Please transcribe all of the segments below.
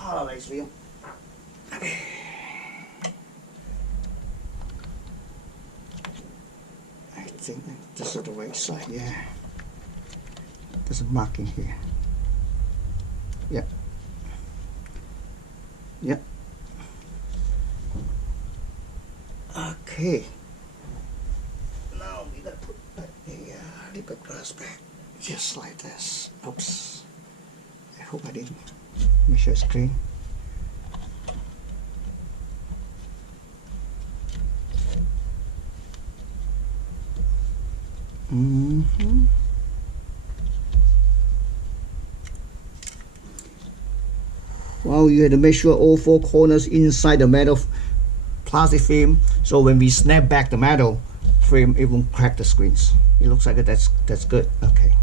polarized film. Okay. I think this is the right side, yeah. There's a marking here. Yeah. Yeah. Okay. Now we gotta put the lip glass back, just like this. Oops. I hope I didn't make sure it's clean. Well, you have to make sure all four corners inside the metal plastic film, so when we snap back the metal frame, it won't crack the screens. It looks like that's good. Okay.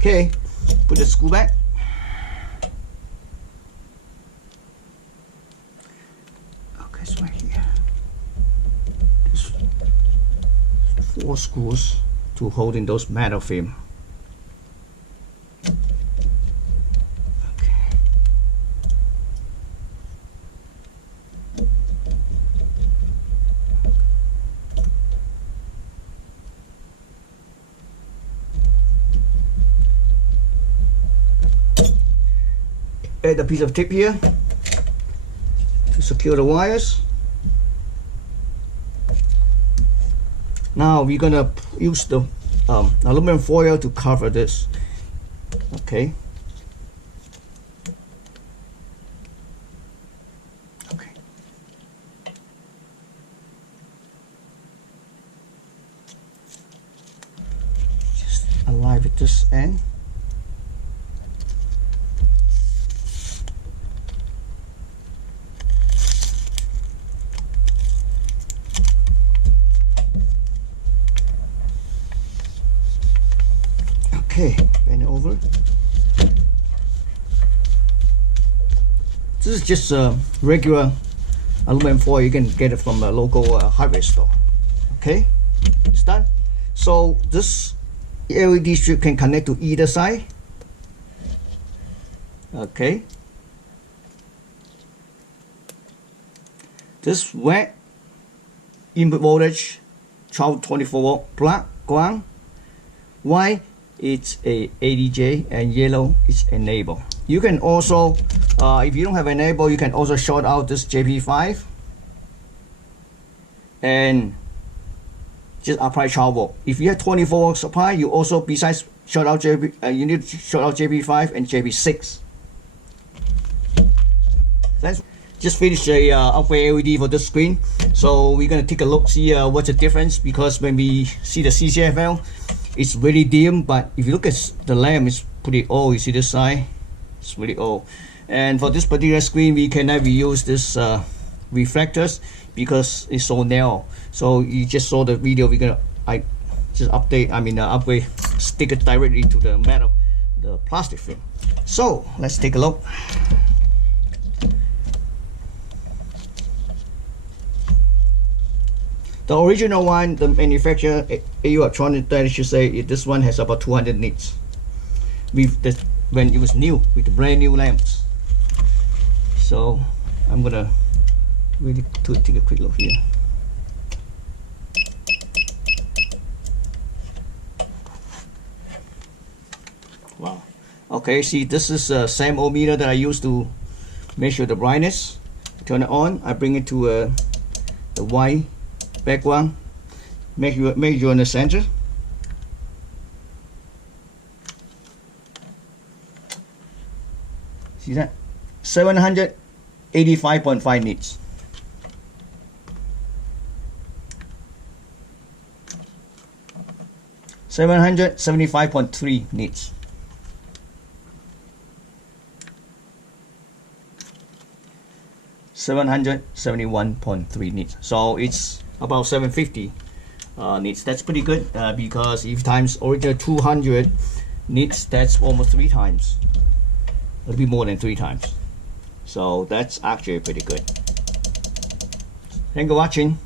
Okay, put the screw back. Okay, it's right here. There's 4 screws to hold in those metal film. Okay. Add a piece of tape here to secure the wires. Now we're gonna use the aluminum foil to cover this. Okay. Okay. Just align with this end. Okay, bend it over. This is just a regular aluminum foil. You can get it from a local hardware store. Okay, it's done. So this LED strip can connect to either side. Okay. This red input voltage 1224 volt plug ground. White it's a ADJ, and yellow is enable. You can also, if you don't have enable, you can also short out this JP5 and just apply 12 volt. If you have 24 volt supply, you also, besides short out you need to short out JP5 and JP6. Let's just finish the upgrade LED for this screen. So we're gonna take a look, see what's the difference, because when we see the CCFL, it's really dim, but if you look at the lamp, it's pretty old. You see this side, it's really old. And for this particular screen, we cannot reuse this reflectors because it's so narrow. So you just saw the video. I just upgrade, stick it directly to the metal, the plastic film. So let's take a look. The original one, the manufacturer, AU Electronics, that should say this one has about 200 nits. When it was new, with the brand new lamps. So I'm gonna really take a quick look here. Wow. Okay, see, this is the same old meter that I used to measure the brightness. Turn it on. I bring it to the white background, measure in the center. See that? 785.5 nits. 775.3 nits. 771.3 nits. So it's about 750 nits. That's pretty good because if times original 200 nits, that's almost 3 times, a little bit more than 3 times. So that's actually pretty good. Thank you for watching.